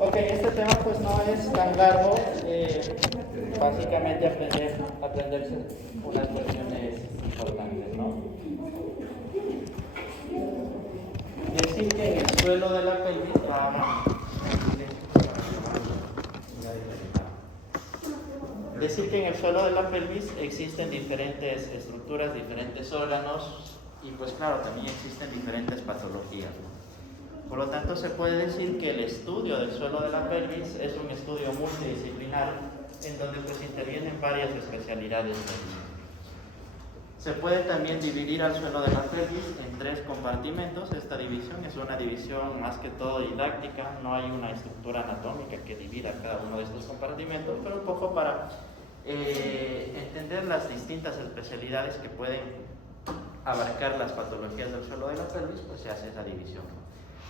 Ok, este tema pues no es tan largo, básicamente aprenderse unas cuestiones importantes, ¿no? Decir que en el suelo de la pelvis Decir que en el suelo de la pelvis existen diferentes estructuras, diferentes órganos y pues claro, también existen diferentes patologías, ¿no? Por lo tanto, se puede decir que el estudio del suelo de la pelvis es un estudio multidisciplinar en donde pues intervienen varias especialidades médicas. Se puede también dividir al suelo de la pelvis en 3 compartimentos. Esta división es una división más que todo didáctica, no hay una estructura anatómica que divida cada uno de estos compartimentos, pero un poco para entender las distintas especialidades que pueden abarcar las patologías del suelo de la pelvis, pues se hace esa división.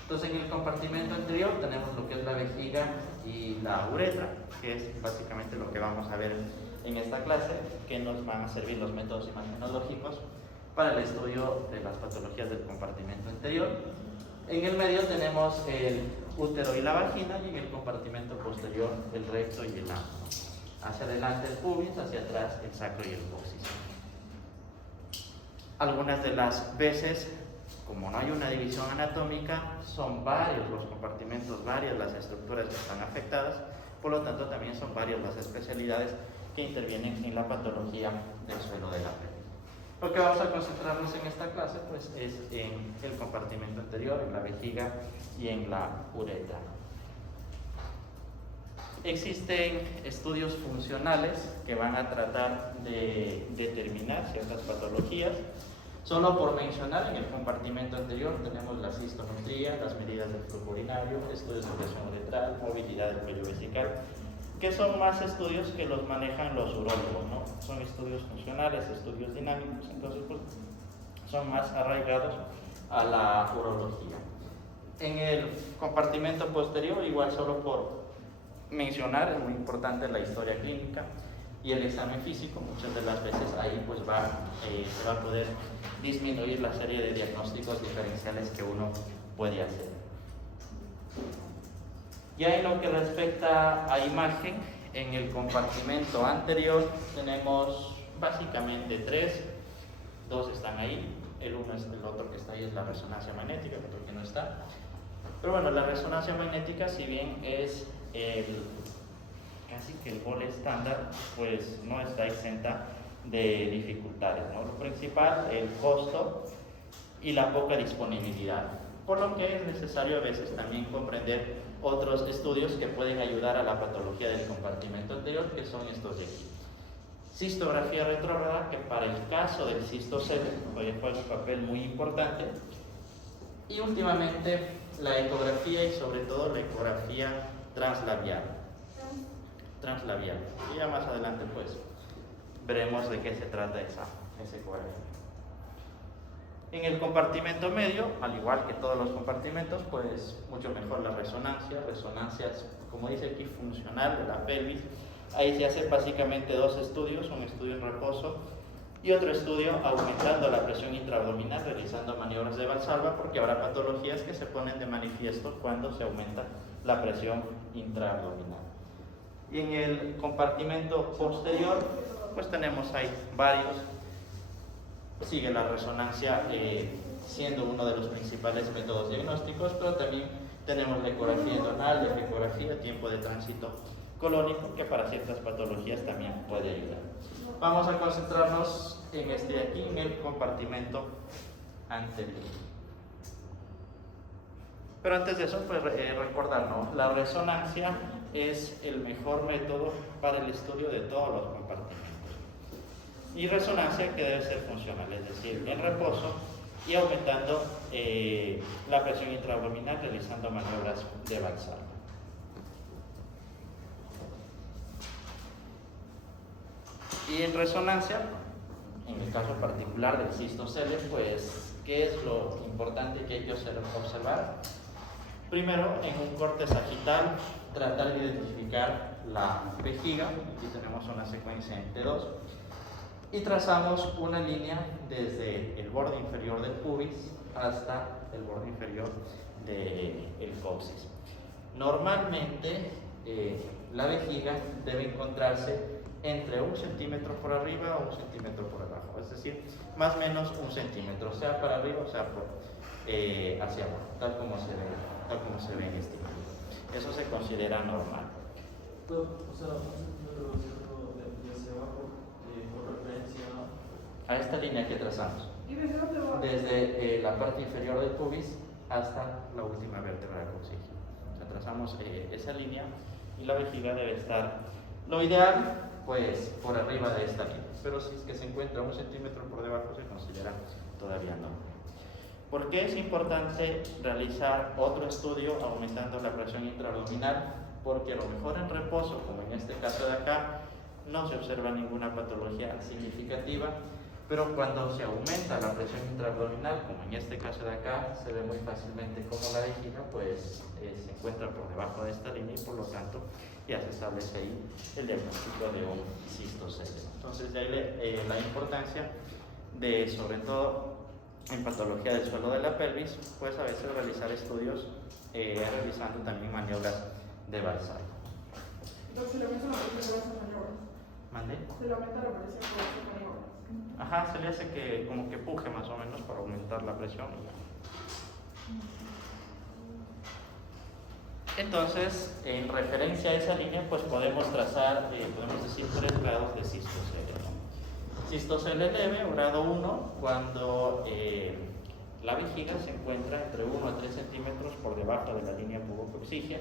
Entonces, en el compartimento anterior tenemos lo que es la vejiga y la uretra, que es básicamente lo que vamos a ver en esta clase, que nos van a servir los métodos imagenológicos para el estudio de las patologías del compartimento anterior. En el medio tenemos el útero y la vagina, y en el compartimento posterior el recto y el ano. Hacia adelante el pubis, hacia atrás el sacro y el coxis. Algunas de las veces, como no hay una división anatómica, son varios los compartimentos, varias las estructuras que están afectadas, por lo tanto también son varias las especialidades que intervienen en la patología del suelo de la pelvis. Lo que vamos a concentrarnos en esta clase pues es en el compartimento anterior, en la vejiga y en la uretra. Existen estudios funcionales que van a tratar de determinar ciertas patologías. Solo por mencionar, en el compartimento anterior tenemos la cistometría, las medidas del flujo urinario, estudios de presión uretral, movilidad del cuello vesical, que son más estudios que los manejan los urólogos, ¿no? Son estudios funcionales, estudios dinámicos, entonces pues, son más arraigados a la urología. En el compartimento posterior, igual solo por mencionar, es muy importante la historia clínica y el examen físico. Muchas de las veces ahí pues se va a poder disminuir la serie de diagnósticos diferenciales que uno puede hacer. Ya en lo que respecta a imagen, en el compartimento anterior tenemos básicamente 3, 2 están ahí, el otro que está ahí es la resonancia magnética, el otro que no está. Pero bueno, la resonancia magnética, si bien es casi que el gol estándar, pues no está exenta de dificultades, ¿no? Lo principal, el costo y la poca disponibilidad, por lo que es necesario a veces también comprender otros estudios que pueden ayudar a la patología del compartimento anterior, que son estos de aquí. Cistografía retrógrada, que para el caso del cistocele juega un papel muy importante, y últimamente la ecografía y sobre todo la ecografía translabial. Y ya más adelante pues veremos de qué se trata esa ecografía. En el compartimento medio, al igual que todos los compartimentos, pues mucho mejor la resonancia, como dice aquí, funcional de la pelvis. Ahí se hacen básicamente 2 estudios, un estudio en reposo y otro estudio aumentando la presión intraabdominal, realizando maniobras de Valsalva, porque habrá patologías que se ponen de manifiesto cuando se aumenta la presión intraabdominal. Y en el compartimento posterior, pues tenemos ahí varios. Sigue la resonancia siendo uno de los principales métodos diagnósticos, pero también tenemos la ecografía endonal, la ecografía, tiempo de tránsito colónico, que para ciertas patologías también puede ayudar. Vamos a concentrarnos en este de aquí, en el compartimento anterior. Pero antes de eso, pues recordar, ¿no? La resonancia es el mejor método para el estudio de todos los compartimentos. Y resonancia que debe ser funcional, es decir, en reposo y aumentando la presión intraabdominal, realizando maniobras de Valsalva. Y en resonancia, en el caso particular del cistocele, pues, ¿qué es lo importante que hay que observar? Primero, en un corte sagital, tratar de identificar la vejiga. Aquí tenemos una secuencia en T2. Y trazamos una línea desde el borde inferior del pubis hasta el borde inferior del coxis. Normalmente la vejiga debe encontrarse entre 1 centímetro por arriba o 1 centímetro por abajo, es decir, más o menos 1 centímetro, sea para arriba o sea hacia abajo, tal como se ve en este ejemplo. Eso se considera normal. O sea, 1 centímetro hacia abajo, por referencia a esta línea que trazamos. Desde la parte inferior del pubis hasta la última vértebra del coxígeno. O sea, trazamos esa línea y la vejiga debe estar, lo ideal, pues por arriba de esta línea. Pero si es que se encuentra 1 centímetro por debajo, se considera todavía no. ¿Por qué es importante realizar otro estudio aumentando la presión intraabdominal? Porque a lo mejor en reposo, como en este caso de acá, no se observa ninguna patología significativa, pero cuando se aumenta la presión intraabdominal, como en este caso de acá, se ve muy fácilmente como la vejiga pues se encuentra por debajo de esta línea y por lo tanto ya se establece ahí el diagnóstico de un cistocele. Entonces de ahí la importancia de, sobre todo en patología del suelo de la pelvis, pues a veces realizar estudios realizando también maniobras de Balzar. Entonces, ¿se le aumenta la presión por esas maniobras? ¿Mande? Se le aumenta la presión por esas maniobras. Ajá, se le hace que como que puje más o menos para aumentar la presión. Entonces, en referencia a esa línea, pues podemos trazar, podemos decir 3 grados de cistocele. Cistocele leve, grado 1, cuando la vejiga se encuentra entre 1 a 3 centímetros por debajo de la línea pubocoxígea.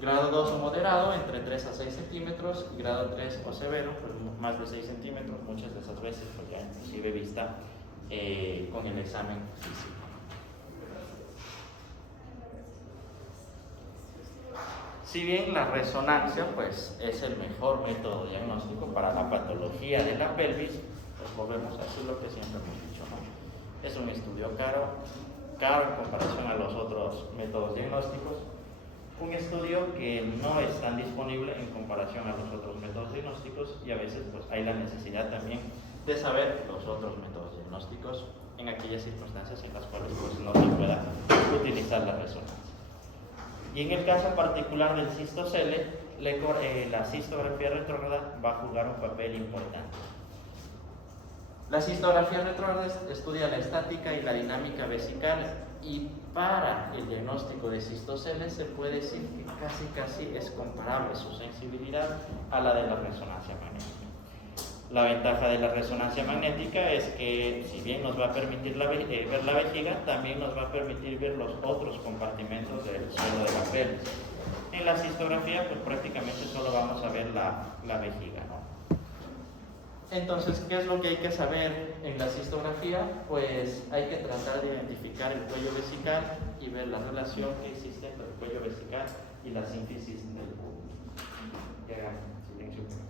Grado 2 o moderado, entre 3 a 6 centímetros. Y grado 3 o severo, pues más de 6 centímetros, muchas de esas veces, pues ya inclusive vista con el examen físico. Si bien la resonancia pues, es el mejor método diagnóstico para la patología de la pelvis, pues volvemos a decir lo que siempre hemos dicho, ¿no? Es un estudio caro en comparación a los otros métodos diagnósticos. Un estudio que no es tan disponible en comparación a los otros métodos diagnósticos y a veces pues, hay la necesidad también de saber los otros métodos diagnósticos en aquellas circunstancias en las cuales pues, no se pueda utilizar la resonancia. Y en el caso particular del cistocele, la cistografía retrógrada va a jugar un papel importante. La cistografía retrógrada estudia la estática y la dinámica vesical y para el diagnóstico de cistocele se puede decir que casi es comparable su sensibilidad a la de la resonancia magnética. La ventaja de la resonancia magnética es que si bien nos va a permitir ver la vejiga, también nos va a permitir ver los otros compartimentos del suelo de la pelvis. En la cistografía pues prácticamente solo vamos a ver la vejiga, ¿no? Entonces, ¿qué es lo que hay que saber en la cistografía? Pues hay que tratar de identificar el cuello vesical y ver la relación que existe entre el cuello vesical y la sínfisis del pubis. Y hagan silencio por acá.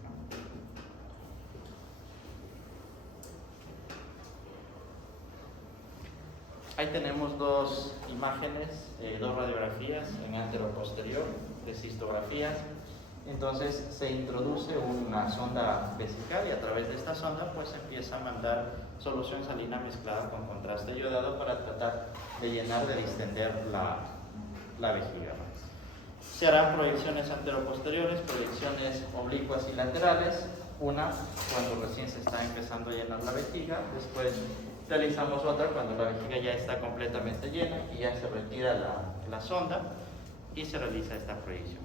Ahí tenemos 2 imágenes, 2 radiografías en antero-posterior de cistografías. Entonces se introduce una sonda vesical y a través de esta sonda pues se empieza a mandar solución salina mezclada con contraste iodado para tratar de llenar, de distender la vejiga. Se harán proyecciones antero-posteriores, proyecciones oblicuas y laterales, una cuando recién se está empezando a llenar la vejiga, después realizamos otra cuando la vejiga ya está completamente llena y ya se retira la sonda y se realiza esta proyección.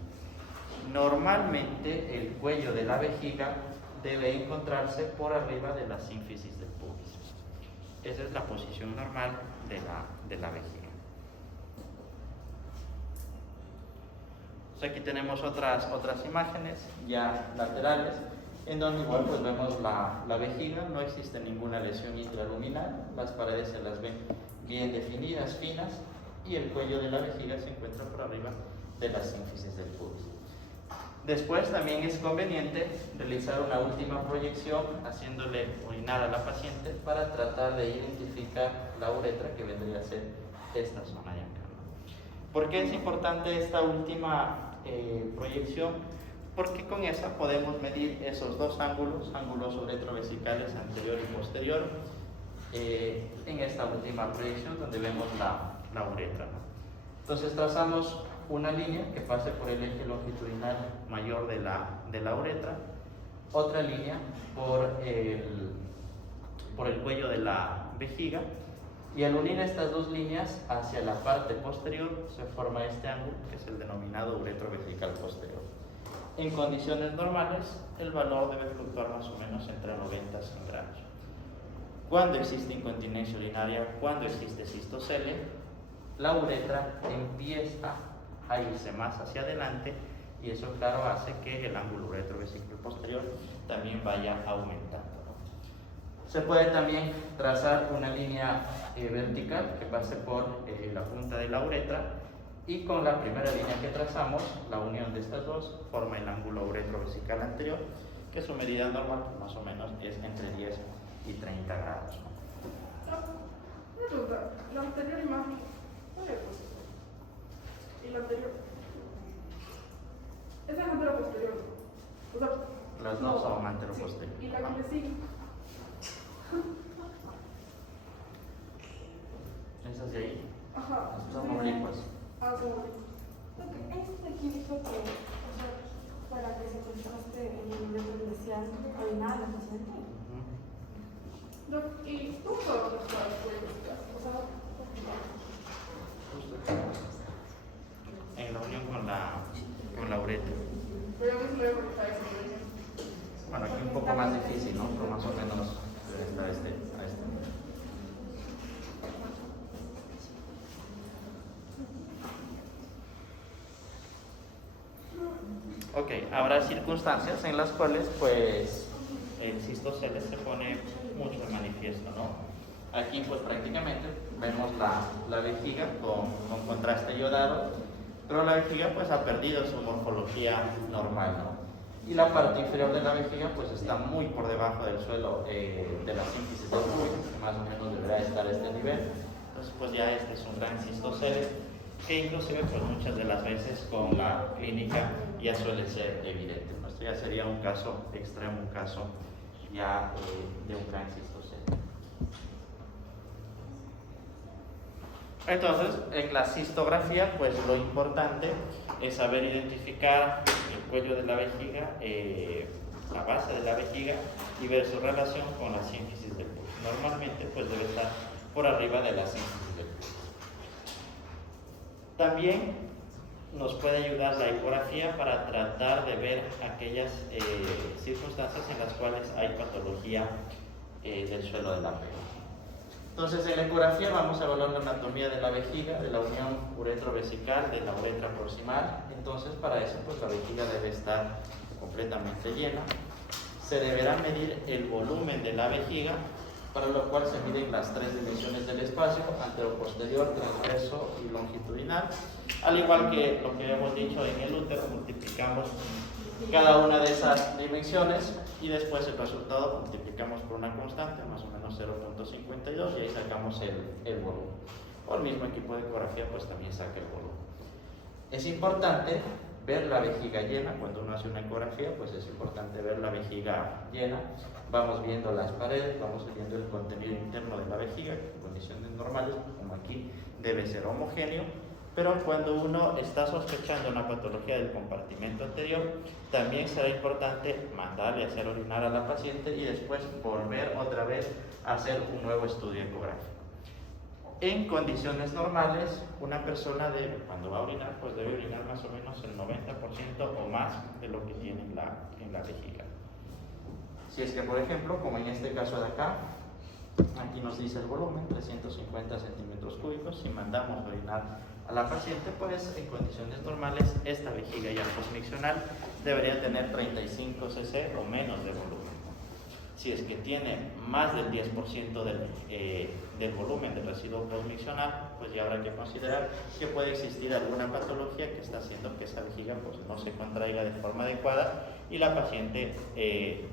Normalmente el cuello de la vejiga debe encontrarse por arriba de la sínfisis del pubis. Esa es la posición normal de la vejiga. Pues aquí tenemos otras imágenes ya laterales en donde igual pues vemos la vejiga, no existe ninguna lesión intraluminal, las paredes se las ven bien definidas, finas, y el cuello de la vejiga se encuentra por arriba de la sínfisis del pubis. Después también es conveniente realizar una última proyección haciéndole orinar a la paciente para tratar de identificar la uretra, que vendría a ser esta zona de acá. ¿Por qué es importante esta última proyección? Porque con esa podemos medir esos 2 ángulos uretrovesicales anterior y posterior en esta última proyección donde vemos la uretra, ¿no? Entonces trazamos una línea que pase por el eje longitudinal mayor de la uretra, otra línea por el cuello de la vejiga, y al unir estas dos líneas hacia la parte posterior se forma este ángulo que es el denominado uretrovesical posterior. En condiciones normales el valor debe fluctuar más o menos entre 90 y 100 gramos. Cuando existe incontinencia urinaria, cuando existe cistocele, la uretra empieza a irse más hacia adelante y eso, claro, hace que el ángulo uretrovesical posterior también vaya aumentando. Se puede también trazar una línea vertical que pase por la punta de la uretra, y con la primera línea que trazamos, la unión de estas dos forma el ángulo uretrovesical anterior, que su medida normal más o menos es entre 10 y 30 grados. Una duda, la anterior imagen, ¿cuál es? Y la anterior. Esa es antero posterior. O sea, Las dos son antero posterior. Y la que le sigue. Esas de ahí Ajá. son oblicuas. Ah, son oblicuas. Este aquí dijo que, o sea, para que se contraste el nivel inicial orinar a la paciente. ¿Y cómo puedo contrastar el cuello? O sea, En la unión con la uretra. pero yo mismo le voy a conectar ese nivel. Bueno, aquí un poco más difícil, ¿no? Pero más o menos debe estar a este. Ok, habrá circunstancias en las cuales pues el cistocele se pone mucho de manifiesto, ¿no? Aquí pues prácticamente vemos la vejiga con contraste iodado, pero la vejiga pues ha perdido su morfología normal, ¿no? Y la parte inferior de la vejiga pues está muy por debajo del suelo de la sínfisis del público, que más o menos deberá estar a este nivel. Entonces pues ya este es un gran cistocele, que inclusive pues muchas de las veces con la clínica ya suele ser evidente. Esto ya sería un caso extremo, un caso ya de un gran cistocele. Entonces, en la cistografía, pues lo importante es saber identificar el cuello de la vejiga, la base de la vejiga, y ver su relación con la sínfisis del pulso. Normalmente, pues debe estar por arriba de la sínfisis del pulso. También nos puede ayudar la ecografía para tratar de ver aquellas circunstancias en las cuales hay patología del suelo de la vejiga. Entonces, en la ecografía vamos a evaluar la anatomía de la vejiga, de la unión uretrovesical, de la uretra proximal. Entonces, para eso, pues la vejiga debe estar completamente llena. Se deberá medir el volumen de la vejiga, para lo cual se miden las tres dimensiones del espacio: antero-posterior, transverso y longitudinal. Al igual que lo que hemos dicho en el útero, multiplicamos cada una de esas dimensiones y después el resultado multiplicamos por una constante, más o menos 0.52, y ahí sacamos el volumen. O el mismo equipo de ecografía pues también saca el volumen. Es importante ver la vejiga llena. Cuando uno hace una ecografía, pues es importante ver la vejiga llena. Vamos viendo las paredes, vamos viendo el contenido interno de la vejiga, que en condiciones normales, como aquí, debe ser homogéneo. Pero cuando uno está sospechando una patología del compartimento anterior, también será importante mandarle a hacer orinar a la paciente y después volver otra vez a hacer un nuevo estudio ecográfico. En condiciones normales, una persona debe, cuando va a orinar, pues debe orinar más o menos el 90% o más de lo que tiene en la vejiga. Si es que, por ejemplo, como en este caso de acá, aquí nos dice el volumen, 350 centímetros cúbicos, si mandamos a orinar a la paciente, pues en condiciones normales esta vejiga ya postmiccional debería tener 35 cc o menos de volumen. Si es que tiene más del 10% del volumen del residuo postmiccional, pues ya habrá que considerar que puede existir alguna patología que está haciendo que esa vejiga pues no se contraiga de forma adecuada y la paciente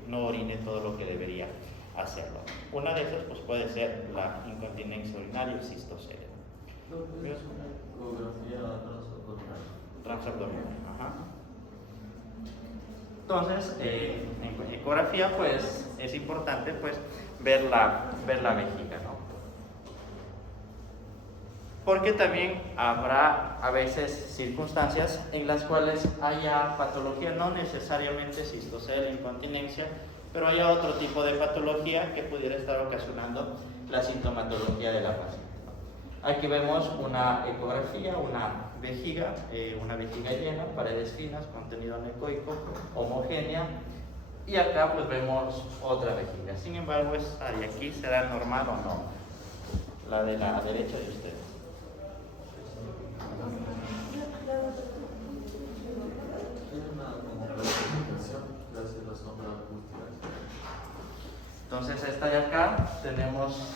no orine todo lo que debería hacerlo. Una de esas pues puede ser la incontinencia urinaria y el cistocele. Es una ecografía Transabdominal. Ajá. Entonces, en ecografía, pues es importante pues ver la vejiga, ¿no? porque también habrá a veces circunstancias en las cuales haya patología, no necesariamente cistocele, incontinencia, pero haya otro tipo de patología que pudiera estar ocasionando la sintomatología de la paciente. Aquí vemos una ecografía, una vejiga llena, paredes finas, contenido anecoico, homogénea, y acá pues vemos otra vejiga. Sin embargo, esta de aquí será normal o no, la de la derecha de ustedes. Tiene una clasificación gracias a la sombra acústica. Entonces esta de acá tenemos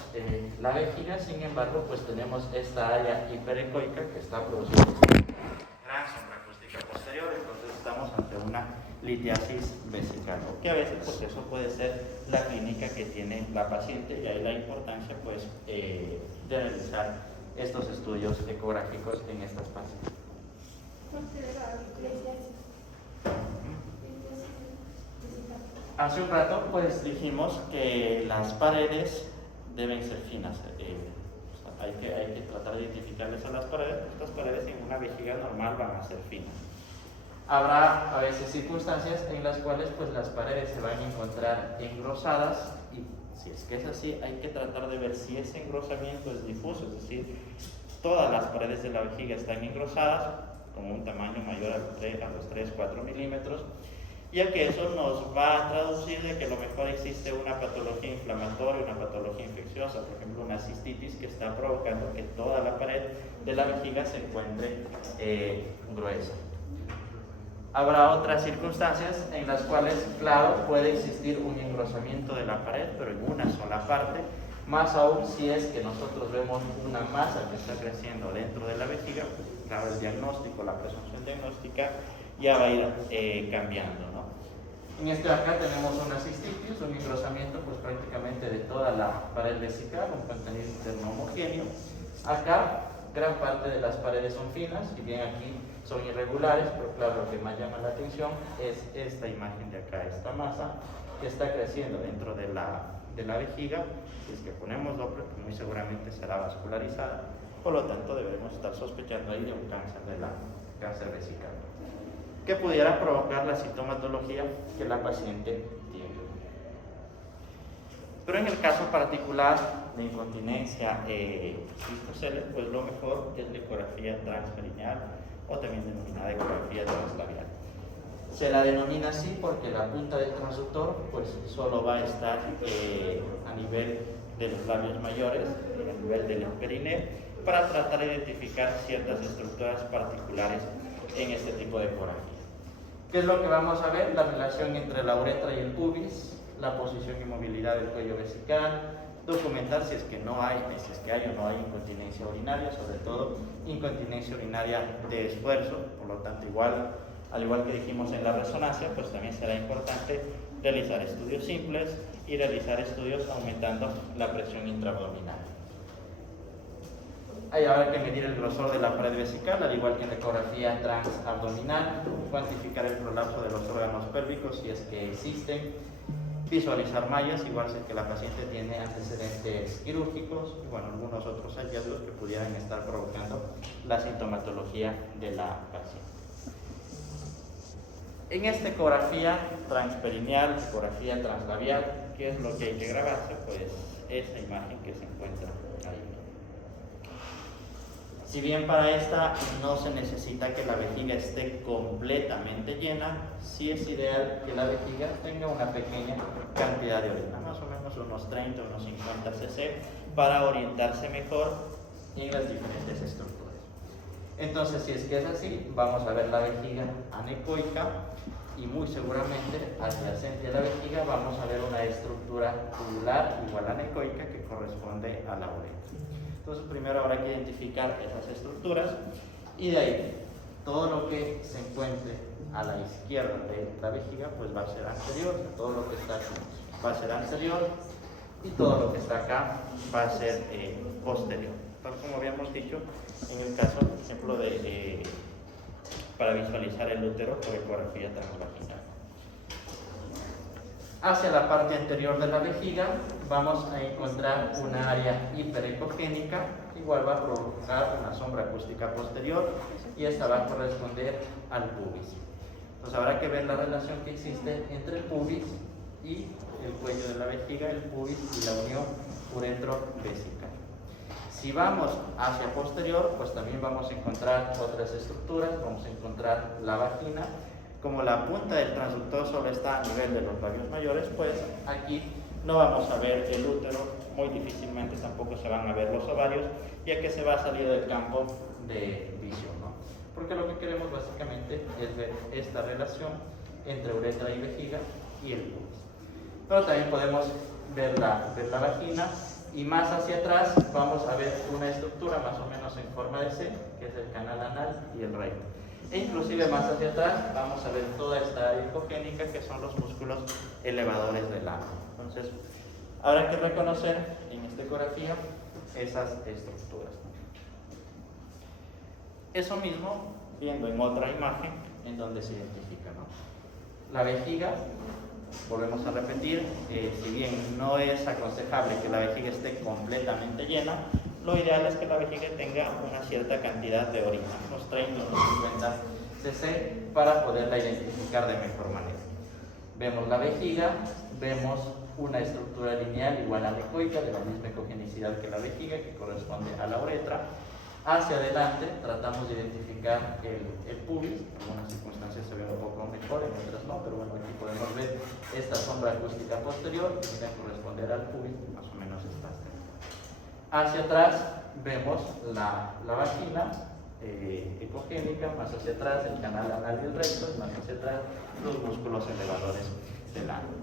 la vejiga, sin embargo pues tenemos esta área hiperecoica que está produciendo gran sombra acústica posterior, entonces estamos ante una litiasis vesical, que a veces pues eso puede ser la clínica que tiene la paciente, y ahí la importancia pues de realizar estos estudios ecográficos en estas pacientes. Hace un rato pues dijimos que las paredes deben ser finas, hay que tratar de identificarles a las paredes. Estas paredes en una vejiga normal van a ser finas. Habrá a veces circunstancias en las cuales pues las paredes se van a encontrar engrosadas, y si es que es así hay que tratar de ver si ese engrosamiento es difuso, es decir, todas las paredes de la vejiga están engrosadas con un tamaño mayor a los 3-4 milímetros, ya que eso nos va a traducir de que a lo mejor existe una patología inflamatoria, una patología infecciosa, por ejemplo una cistitis que está provocando que toda la pared de la vejiga se encuentre gruesa. Habrá otras circunstancias en las cuales, claro, puede existir un engrosamiento de la pared, pero en una sola parte, más aún si es que nosotros vemos una masa que está creciendo dentro de la vejiga, pues, claro, el diagnóstico, la presunción diagnóstica ya va a ir cambiando, ¿no? En este de acá tenemos una cistitis, un engrosamiento pues prácticamente de toda la pared vesical, un contenido interno homogéneo. Acá gran parte de las paredes son finas, si bien aquí son irregulares, pero claro, lo que más llama la atención es esta imagen de acá, esta masa que está creciendo dentro de la vejiga. Si es que ponemos Doppler, pues muy seguramente será vascularizada, por lo tanto debemos estar sospechando ahí de un cáncer vesical, que pudiera provocar la sintomatología que la paciente tiene. Pero en el caso particular de incontinencia cistocele, pues lo mejor es la ecografía transperineal, o también denominada ecografía translabial. Se la denomina así porque la punta del transductor pues solo va a estar a nivel de los labios mayores, a nivel del perineo, para tratar de identificar ciertas estructuras particulares en este tipo de ecografía. ¿Qué es lo que vamos a ver? La relación entre la uretra y el pubis, la posición y movilidad del cuello vesical, documentar si es que no hay, si es que hay o no hay incontinencia urinaria, sobre todo incontinencia urinaria de esfuerzo. Por lo tanto, al igual que dijimos en la resonancia, pues también será importante realizar estudios simples y realizar estudios aumentando la presión intraabdominal. Ahí habrá que medir el grosor de la pared vesical, al igual que en la ecografía transabdominal, cuantificar el prolapso de los órganos pélvicos si es que existen, visualizar mallas, igual si es que la paciente tiene antecedentes quirúrgicos, y bueno, algunos otros hallazgos que pudieran estar provocando la sintomatología de la paciente. En esta ecografía transperineal, ecografía translabial, ¿qué es lo que hay que grabarse? Pues esa imagen que se encuentra ahí. Si bien para esta no se necesita que la vejiga esté completamente llena, sí es ideal que la vejiga tenga una pequeña cantidad de orina, más o menos unos 30 o unos 50 cc, para orientarse mejor en las diferentes estructuras. Entonces, si es que es así, vamos a ver la vejiga anecoica, y muy seguramente adyacente a la vejiga vamos a ver una estructura tubular igual anecoica que corresponde a la uretra. Entonces primero habrá que identificar esas estructuras, y de ahí todo lo que se encuentre a la izquierda de la vejiga pues va a ser anterior, todo lo que está aquí va a ser anterior, y todo lo que está acá va a ser posterior, tal como habíamos dicho en el caso, por ejemplo, para visualizar el útero por ecografía transvaginal. Hacia la parte anterior de la vejiga vamos a encontrar una área hiperecogénica igual va a provocar una sombra acústica posterior y esta va a corresponder al pubis. Entonces habrá que ver la relación que existe entre el pubis y el cuello de la vejiga, el pubis y la unión uretrovesical. Si vamos hacia posterior, pues también vamos a encontrar otras estructuras, vamos a encontrar la vagina. Como la punta del transductor solo está a nivel de los labios mayores, pues aquí no vamos a ver el útero, muy difícilmente tampoco se van a ver los ovarios, ya que se va a salir del campo de visión, ¿no? Porque lo que queremos básicamente es ver esta relación entre uretra y vejiga y el pubis. Pero también podemos ver la vagina, y más hacia atrás vamos a ver una estructura más o menos en forma de C, que es el canal anal y el recto. E inclusive más hacia atrás vamos a ver toda esta área ecogénica, que son los músculos elevadores del ano. Entonces, habrá que reconocer en esta ecografía esas estructuras. Eso mismo viendo en otra imagen en donde se identifica, ¿no? La vejiga, volvemos a repetir, si bien no es aconsejable que la vejiga esté completamente llena, lo ideal es que la vejiga tenga una cierta cantidad de orina, unos 30 o unos 50 cc, para poderla identificar de mejor manera. Vemos la vejiga, vemos una estructura lineal igual anecoica, de la misma ecogenicidad que la vejiga, que corresponde a la uretra. Hacia adelante tratamos de identificar el pubis. En algunas circunstancias se ve un poco mejor, en otras no, pero bueno, aquí podemos ver esta sombra acústica posterior que viene a corresponder al pubis, más o menos esta. Hacia atrás vemos la vagina ecogénica, más hacia atrás el canal anal y el recto, más hacia atrás los músculos elevadores del ano.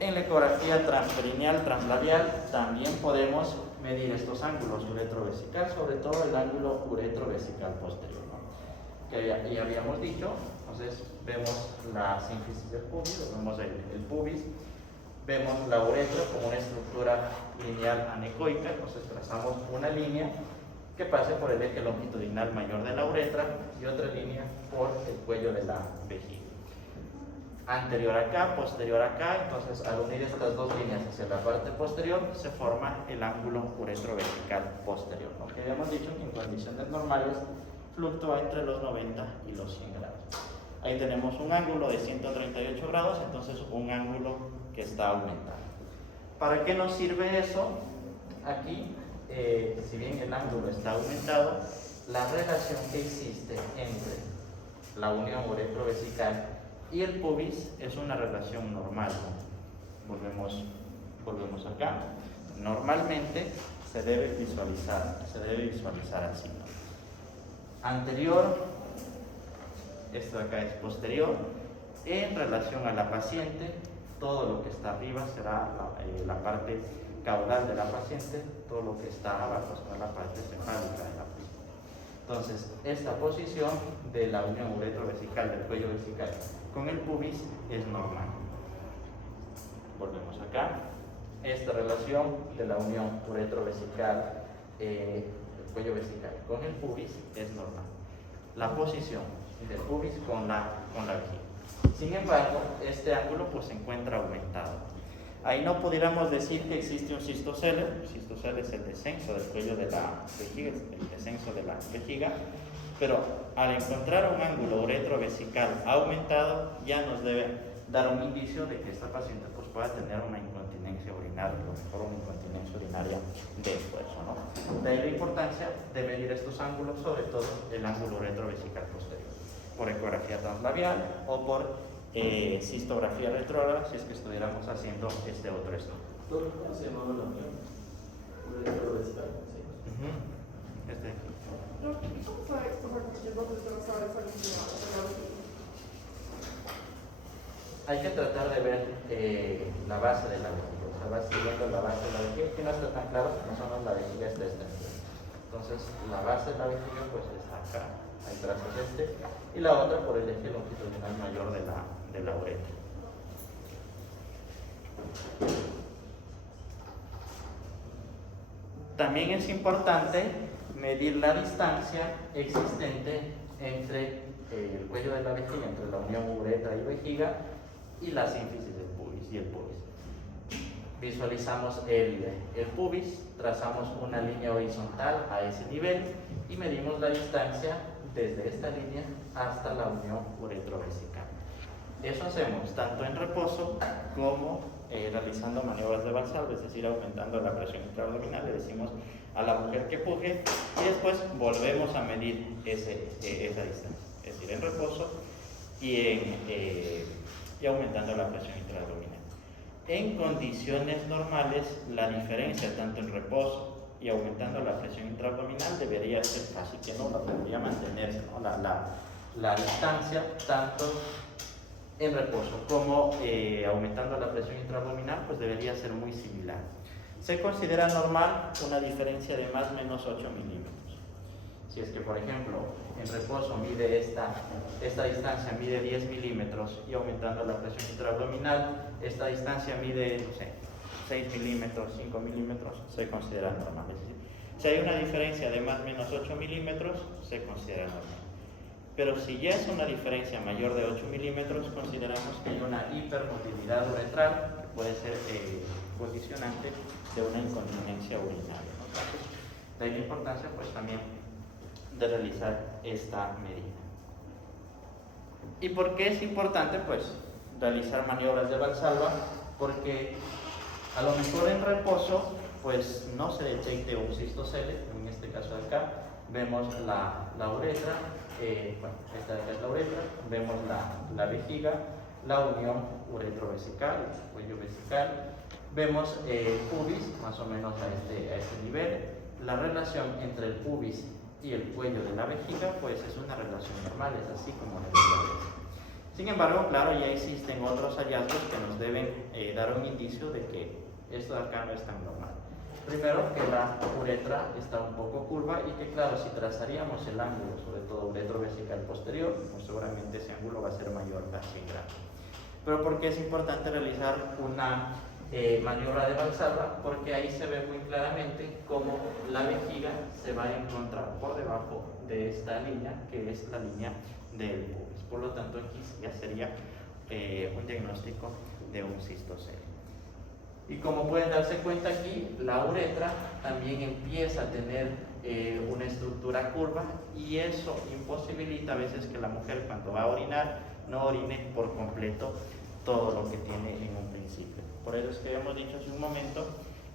En la ecografía transperineal, translabial, también podemos medir estos ángulos uretrovesical, sobre todo el ángulo uretrovesical posterior, ¿no? Que ya habíamos dicho. Entonces vemos la sínfisis del pubis, vemos el pubis, vemos la uretra como una estructura lineal anecoica. Entonces trazamos una línea que pase por el eje longitudinal mayor de la uretra y otra línea por el cuello de la vejiga. Anterior acá, posterior acá. Entonces al unir estas dos líneas hacia la parte posterior se forma el ángulo uretrovesical posterior, ¿no? Que habíamos dicho que en condiciones normales fluctúa entre los 90 y los 100 grados. Ahí tenemos un ángulo de 138 grados, entonces un ángulo que está aumentado. ¿Para qué nos sirve eso? Aquí, si bien el ángulo está aumentado, la relación que existe entre la unión uretrovesical y el pubis es una relación normal, ¿no? Volvemos acá. Normalmente se debe visualizar así, ¿no? Anterior, esto de acá es posterior. En relación a la paciente, todo lo que está arriba será la parte caudal de la paciente, todo lo que está abajo será la parte cefálica de la paciente. Entonces, esta posición de la unión uretrovesical del cuello vesical con el pubis es normal. Volvemos acá. Esta relación de la unión uretrovesical del cuello vesical con el pubis es normal. La posición del pubis con la vejiga. Sin embargo, este ángulo pues se encuentra aumentado. Ahí no pudiéramos decir que existe un cistocele. El cistocele es el descenso del cuello de la vejiga, el descenso de la vejiga, pero al encontrar un ángulo uretrovesical aumentado ya nos debe dar un indicio de que esta paciente pues pueda tener una incontinencia urinaria, a lo mejor una incontinencia urinaria de esfuerzo, ¿no? De ahí la importancia de medir estos ángulos, sobre todo el ángulo uretrovesical posterior, por ecografía translabial o por cistografía retrógrada, si es que estuviéramos haciendo este otro estudio. ¿Cómo se llamaba la unión uretrovesical? Sí. Este aquí. ¿Cómo sabe dónde trazar esa línea? Hay que tratar de ver la base de la vejiga, o sea, va siguiendo la base de la vejiga. Aquí no está tan claro, más o menos la vejiga está extendida. Entonces, la base de la vejiga pues está acá, hay trazos y la otra por el eje longitudinal mayor de la uretra. También es importante medir la distancia existente entre el cuello de la vejiga, entre la unión uretra y vejiga, y la sínfisis del pubis y el pubis. visualizamos el pubis, trazamos una línea horizontal a ese nivel y medimos la distancia desde esta línea hasta la unión uretrovesical. Eso hacemos tanto en reposo como realizando maniobras de Valsalva, es decir, aumentando la presión intraabdominal. Le decimos a la mujer que puje y después volvemos a medir esa distancia, es decir, en reposo y aumentando la presión intraabdominal. En condiciones normales, la diferencia tanto en reposo y aumentando la presión intraabdominal debería ser casi que nula, debería mantenerse, ¿no? La distancia tanto en reposo como aumentando la presión intraabdominal pues debería ser muy similar. Se considera normal una diferencia de más o menos 8 milímetros. Si es que, por ejemplo, en reposo mide esta distancia mide 10 milímetros y aumentando la presión intraabdominal, esta distancia mide, no sé, 6 milímetros, 5 milímetros, se considera normal. Es decir, si hay una diferencia de más o menos 8 milímetros, se considera normal. Pero si ya es una diferencia mayor de 8 milímetros, consideramos que hay una hipermotilidad uretral que puede ser condicionante de una incontinencia urinaria, ¿no? Entonces, de ahí la importancia pues también de realizar esta medida. ¿Y por qué es importante pues realizar maniobras de Valsalva? Porque a lo mejor en reposo pues no se detecte un cistocele, en este caso de acá vemos la uretra, esta de acá es la uretra, vemos la vejiga, la unión uretrovesical, cuello vesical, vemos pubis más o menos a este nivel. La relación entre el pubis y el cuello de la vejiga pues es una relación normal, es así como debería ser. Sin embargo, claro, ya existen otros hallazgos que nos deben dar un indicio de que esto de acá no es tan normal. Primero, que la uretra está un poco curva y que, claro, si trazaríamos el ángulo, sobre todo uretrovesical posterior, pues seguramente ese ángulo va a ser mayor a 100 grados. Pero ¿por qué es importante realizar una maniobra de Valsalva? Porque ahí se ve muy claramente cómo la vejiga se va a encontrar por debajo de esta línea, que es la línea del pubis. Por lo tanto, aquí ya sería un diagnóstico de un cistocele. Y como pueden darse cuenta aquí, la uretra también empieza a tener una estructura curva y eso imposibilita a veces que la mujer cuando va a orinar no orine por completo todo lo que tiene en un principio. Por eso es que hemos dicho hace un momento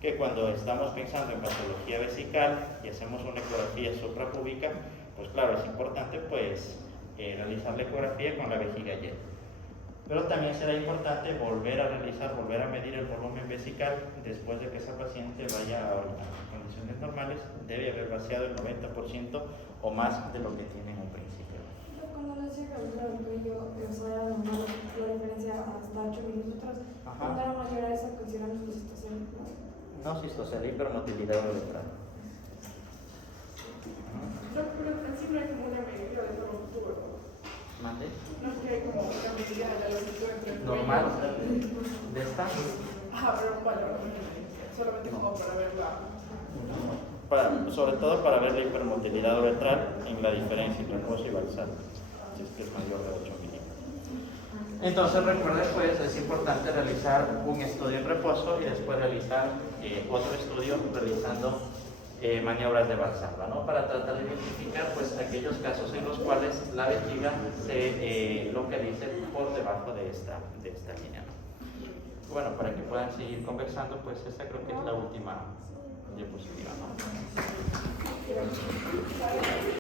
que cuando estamos pensando en patología vesical y hacemos una ecografía suprapúbica, pues claro, es importante pues realizar la ecografía con la vejiga llena. Pero también será importante volver a medir el volumen vesical después de que esa paciente vaya a orinar. En condiciones normales debe haber vaciado el 90% o más de lo que tiene en un principio. Cuando les llega el cuello, o sea, normal, la referencia hasta 8 milímetros, cuando era mayor a esa consideramos los cistocele, ¿no? No cistocele, hipermotilidad uretral. Pero en sí no hay como una medida de esa longitud, ¿no? ¿Mande? No es que hay como una medida de la longitud entre el cuello. ¿Normal? ¿De esta? Pero ¿cuál? Solamente como para verla. Sobre todo para ver la hipermotilidad uretral en la diferencia entre reposo y Valsalva, si es que es mayor de 8 milímetros. Entonces recuerden, pues es importante realizar un estudio en reposo y después realizar otro estudio realizando maniobras de Valsalva, ¿no? Para tratar de identificar pues aquellos casos en los cuales la vejiga se localice por debajo de esta línea, ¿no? Bueno, para que puedan seguir conversando, pues esta creo que es la última diapositiva, ¿no?